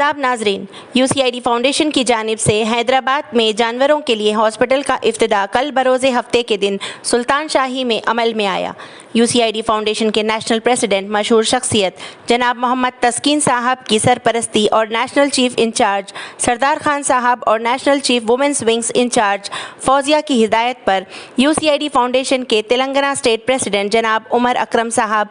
आदाब नाजरीन, यूसीआईडी फाउंडेशन की जानिब से हैदराबाद में जानवरों के लिए हॉस्पिटल का इफ्तिताह कल बरोज़े हफ्ते के दिन सुल्तान शाही में अमल में आया। यूसीआईडी फाउंडेशन के नेशनल प्रेसिडेंट मशहूर शख्सियत जनाब मोहम्मद तस्कीन साहब की सरपरस्ती और national chief incharge Sardar Khan साहब और national chief women's wings incharge Fauzia की हिदायत पर यूसीआईडी फाउंडेशन के तेलंगाना स्टेट प्रेसिडेंट जनाब उमर अकरम साहब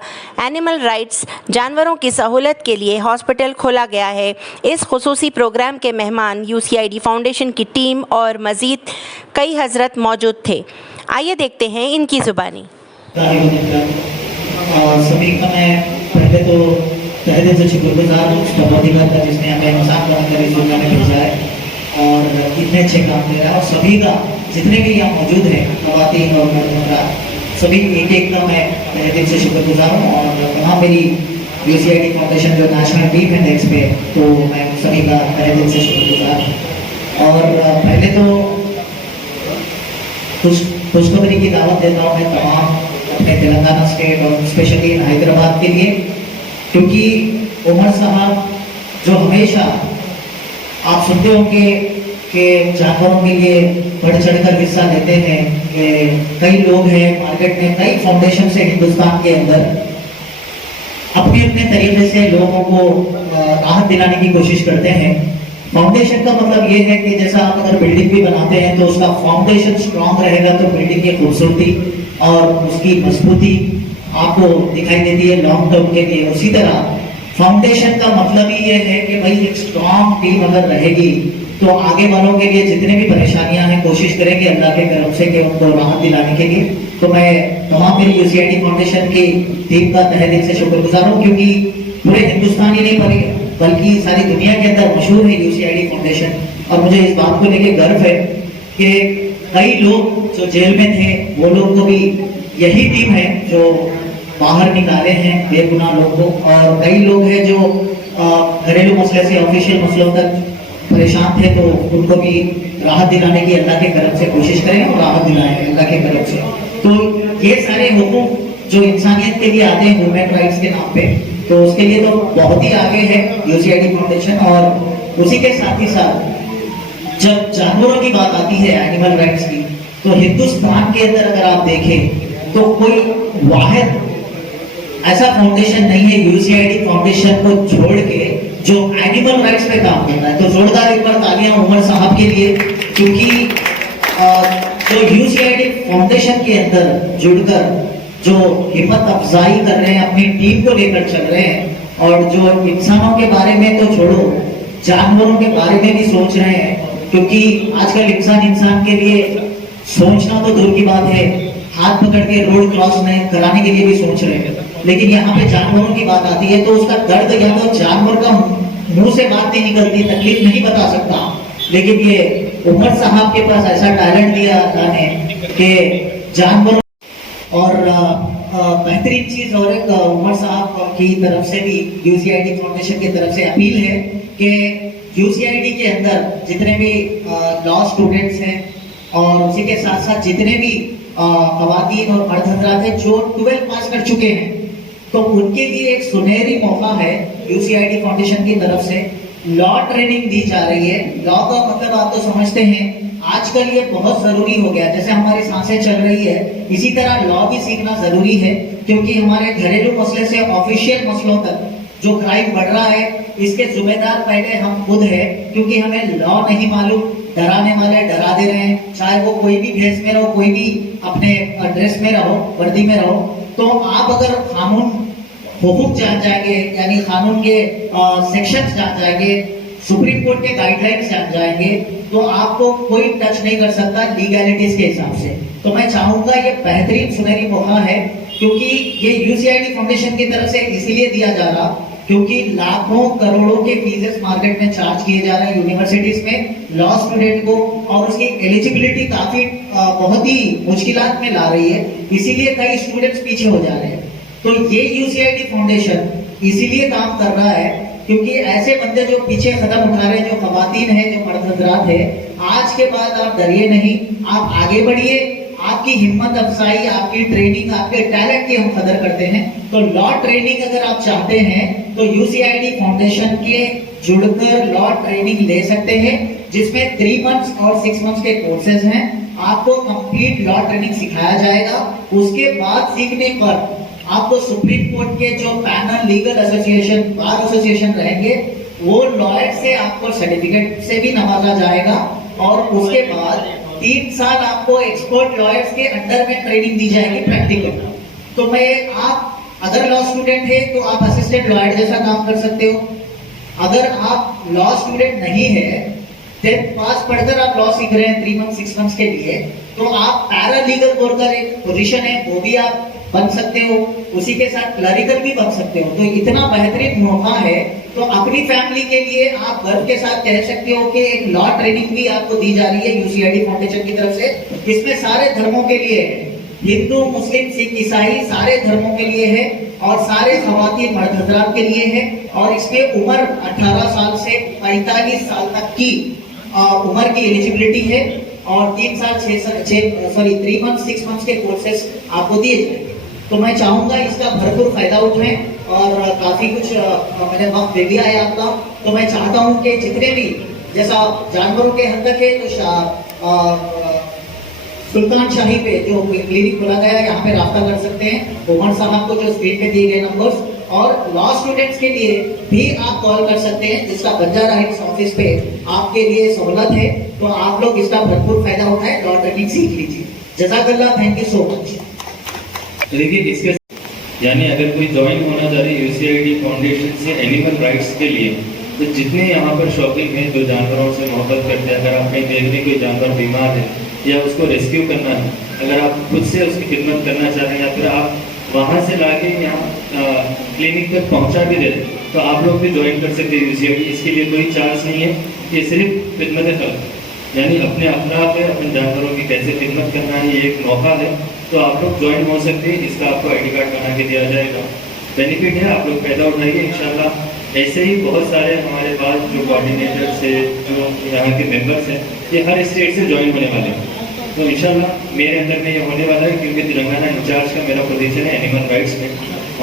एनिमल राइट्स जानवरों की सहूलत के लिए हॉस्पिटल खोला गया है। इस खुसूसी प्रोग्राम के मेहमान यूसीआईडी फाउंडेशन की टीम और मज़ीद कई हजरत मौजूद थे। आइए देखते हैं इनकी ज़ुबानी। सभी का मैं पहले तो तहे दिल से शुक्रगुजार हूँ का जिसने हमें मजाक बनाकर इस दुनिया में भेजा है और इतने अच्छे काम दे रहा है। और सभी का जितने भी यहाँ मौजूद हैं ख़वातीन और मर्द सभी एक का मैं तहे दिल से शुक्रगुजार हूँ। और वहाँ मेरी यूसीआईडी फाउंडेशन जो नेशनल टीम है नेक्स्ट पे, तो मैं सभी का तहे दिल से शुक्रगुजार हूँ। और पहले तो खुशखबरी की दावत देता हूँ मैं तमाम अपने तेलंगाना स्टेट और स्पेशली हैदराबाद के लिए, क्योंकि उमर साहब जो हमेशा आप सुनते होंगे कि जानवरों के लिए बढ़ चढ़कर हिस्सा लेते हैं। कि कई लोग हैं मार्केट में, कई फाउंडेशन से हिंदुस्तान के अंदर अपने अपने तरीके से लोगों को राहत दिलाने की कोशिश करते हैं। फाउंडेशन का मतलब ये है कि जैसा आप अगर बिल्डिंग भी बनाते हैं तो उसका फाउंडेशन स्ट्रांग रहेगा तो बिल्डिंग की खूबसूरती और उसकी मजबूती आपको दिखाई देती है लॉन्ग टर्म के लिए। उसी तरह फाउंडेशन का मतलब ही ये है कि भाई एक स्ट्रांग टीम अगर रहेगी तो आगे वालों के लिए जितने भी परेशानियां हैं कोशिश करेंगे अल्लाह के करम से कि उनको राहत दिलाने के लिए। तो मैं तमाम मेरी यूसीआईडी फाउंडेशन की टीम का तहे दिल से शुक्रगुजार हूँ, क्योंकि पूरे हिंदुस्तान ही नहीं बल्कि सारी दुनिया के अंदर मशहूर है यूसीआईडी फाउंडेशन। और मुझे इस बात को लेकर गर्व है कि कई लोग जो जेल में थे वो लोग को भी यही टीम है जो बाहर निकाले हैं बेगुनाह लोगों को। और कई लोग हैं जो घरेलू मसले से ऑफिशियल मसलों तक परेशान थे, तो उनको भी राहत दिलाने की अल्लाह के करम से कोशिश करें और राहत दिलाएं अल्लाह के करम से। तो ये सारे हुकूम जो इंसानियत के लिए आते हैं ह्यूमन राइट्स के नाम पे, तो उसके लिए तो बहुत ही आगे है यूसीआईडी फाउंडेशन। और उसी के साथ ही साथ जब जानवरों की बात आती है एनिमल राइट्स की, तो हिंदुस्तान के अंदर अगर आप देखें तो कोई वाहिद ऐसा फाउंडेशन नहीं है यूसीआईडी फाउंडेशन को छोड़ के जो एनिमल राइट्स पे काम करता है। तो जोरदार एक बार तालियां उमर साहब के लिए, क्योंकि जो यूसीआईडी फाउंडेशन के अंदर जुड़कर जो हिम्मत अफजाई कर रहे हैं, अपनी टीम को लेकर चल रहे हैं और जो इंसानों के बारे में तो छोड़ो जानवरों के बारे में भी सोच रहे हैं। क्योंकि आजकल इंसान के लिए सोचना तो दूर की बात है, हाथ पकड़ के रोड क्रॉस नहीं कराने के लिए भी सोच रहे हैं। लेकिन यहाँ पे जानवरों की बात आती है तो उसका दर्द या तो जानवर का मुंह से बात नहीं निकलती, तकलीफ नहीं बता सकता। लेकिन ये उमर साहब के पास ऐसा टैलेंट दिया अल्लाह ने कि जानवरों और बेहतरीन चीज और एक उमर साहब की तरफ से भी यूसीआईडी फाउंडेशन की तरफ से अपील है कि यूसीआईडी के अंदर जितने भी लॉ स्टूडेंट्स हैं और उसी के साथ साथ जितने भी ख़वातीन और मर्द हज़रात हैं जो 12 पास कर चुके हैं, तो उनके लिए एक सुनहरी मौका है यूसीआईडी फाउंडेशन की तरफ से लॉ ट्रेनिंग दी जा रही है। लॉ का मतलब आप तो समझते हैं, आजकल ये बहुत जरूरी हो गया। जैसे हमारी सांसें चल रही है इसी तरह लॉ भी सीखना जरूरी है, क्योंकि हमारे घरेलू मसले से ऑफिशियल मसलों तक जो क्राइम बढ़ रहा है इसके जिम्मेदार पहले हम खुद है। क्योंकि हमें लॉ नहीं मालूम, डराने वाले डरा दे रहे हैं, चाहे वो कोई भी भेष में रहो, कोई भी अपने ड्रेस में रहो, वर्दी में रहो। तो आप अगर कानून हुकूक जान जाएंगे, यानी कानून के सेक्शन जान जाएंगे, सुप्रीम कोर्ट के गाइडलाइंस जान जाएंगे, तो आपको कोई टच नहीं कर सकता लीगैलिटीज के हिसाब से। तो मैं चाहूंगा ये बेहतरीन सुनहरी मौका है, क्योंकि ये यूसीआईडी फाउंडेशन की तरफ से इसीलिए दिया जा रहा क्योंकि लाखों करोड़ों के फीसेस मार्केट में चार्ज किए जा रहे हैं यूनिवर्सिटीज में लॉ स्टूडेंट को, और उसकी एलिजिबिलिटी काफी बहुत ही मुश्किलात में ला रही है। इसीलिए कई स्टूडेंट्स पीछे हो जा रहे हैं। तो ये यूसीआईडी फाउंडेशन इसीलिए काम कर रहा है क्योंकि ऐसे बंदे जो पीछे कदम उठा रहे हैं, जो खवातीन है, जो मर्द हज़रात है, आज के बाद आप डरिए नहीं, आप आगे बढ़िए, आपकी हिम्मत अफजाई, आपकी ट्रेनिंग, आपके टैलेंट की हम कदर करते हैं। तो लॉ ट्रेनिंग अगर आप चाहते हैं तो यूसीआईडी फाउंडेशन के जुड़कर लॉ ट्रेनिंग ले सकते हैं, जिसमें 3 मंथ्स और 6 मंथ्स के कोर्सेज हैं। आपको कंप्लीट लॉ ट्रेनिंग सिखाया जाएगा। उसके बाद सीखने पर आपको सुप्रीम कोर्ट के जो panel, legal association, bar association रहेंगे, वो लॉयर से आपको सर्टिफिकेट से भी नवाजा जाएगा। और उसके बाद 3 साल आपको एक्सपर्ट लॉयर्स के अंडर में ट्रेनिंग दी जाएगी प्रैक्टिकल। तो आप अगर लॉ स्टूडेंट है तो आप असिस्टेंट लॉयर जैसा काम कर सकते हो। अगर आप लॉ स्टूडेंट नहीं है, 10th पास पढ़कर आप लॉ सीख रहे हैं 3 मंथ 6 मंथ्स के लिए, तो आप पैरा लीगल वर्कर एक पोजीशन है वो भी आप बन सकते हो, उसी के साथ क्लरिकल भी बन सकते हो। तो इतना बेहतरीन मौका है। तो अपनी फैमिली के लिए आप गर्व के साथ कह सकते हो कि एक लॉ ट्रेनिंग भी आपको दी जा रही है यूसीआईडी फाउंडेशन की तरफ से। इसमें सारे धर्मों के लिए है, हिंदू, मुस्लिम, सिख, ईसाई सारे धर्मों के लिए है और सारे खवातीन मर्द हजरात के लिए है। और इसमें उम्र 18 साल से 45 साल तक की उम्र की एलिजिबिलिटी है। और 3 मंथ 6 मंथ्स के कोर्सेस आपको दिए जाएंगे। तो मैं चाहूंगा इसका भरपूर फायदा उठाएं। और काफी कुछ मैंने वक्त दे दिया है आपका। तो मैं चाहता हूं कि जितने भी, जैसा जानवरों के हद तक है तो सुल्तान शाही पे जो क्लिनिक खोला गया है, यहाँ पे राब्ता कर सकते हैं। उमर साहब को जो स्क्रीन पे दिए गए नंबर्स, और लॉ स्टूडेंट्स के लिए भी आप कॉल कर सकते हैं, जिसका बंजारा हिल्स ऑफिस पे आपके लिए सहूलत है। तो आप लोग इसका भरपूर फायदा उठाएं, लॉ ट्रेनिंग सीख लीजिए। जज़ाकल्लाह, थैंक यू सो मच। देखिए, इसके यानी अगर कोई ज्वाइन होना चाह रहे यूसीआईडी फाउंडेशन से एनिमल राइट्स के लिए, तो जितने यहाँ पर शौकीन हैं जो जानवरों से मोहब्बत करते हैं, अगर आप कहीं देख रहे कोई जानवर बीमार है या उसको रेस्क्यू करना है, अगर आप खुद से उसकी खिदमत करना चाह रहे हैं या फिर आप वहाँ से लाके यहाँ क्लिनिक तक पहुँचा भी दे, तो आप लोग भी ज्वाइन कर सकते हैं यूसीआईडी। इसके लिए कोई चार्ज नहीं है, ये सिर्फ खिदमत खल्क, यानी अपने अखलाक है, अपने जानवरों की कैसे खिदमत करना है, ये एक मौका है। तो आप लोग ज्वाइन हो सकते हैं। इसका आपको आईडी कार्ड बना के दिया जाएगा। बेनिफिट है, आप लोग पैदा उठाइए इंशाल्लाह। ऐसे ही बहुत सारे हमारे पास जो कोऑर्डिनेटर्स है, जो यहाँ के मेंबर्स हैं, ये हर स्टेट से ज्वाइन होने वाले हैं। तो इंशाल्लाह मेरे अंदर में ये होने वाला है, क्योंकि तेलंगाना इंचार्ज का मेरा पोजीशन है एनिमल राइट्स में।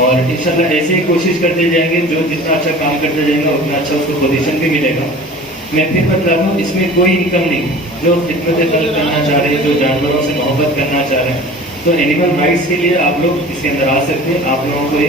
और इंशाल्लाह ऐसे ही कोशिश करते जाएंगे, जो जितना अच्छा काम करते जाएंगे उतना अच्छा उसको पोजीशन भी मिलेगा। मैं फिर बता दूँ, इसमें कोई इनकम नहीं। जो खिदमत खल्क करना चाह रहे हैं, जो जानवरों से मोहब्बत करना चाह रहे हैं, तो एनिमल राइट्स के लिए आप लोग इसके अंदर आ सकते हैं। आप लोगों को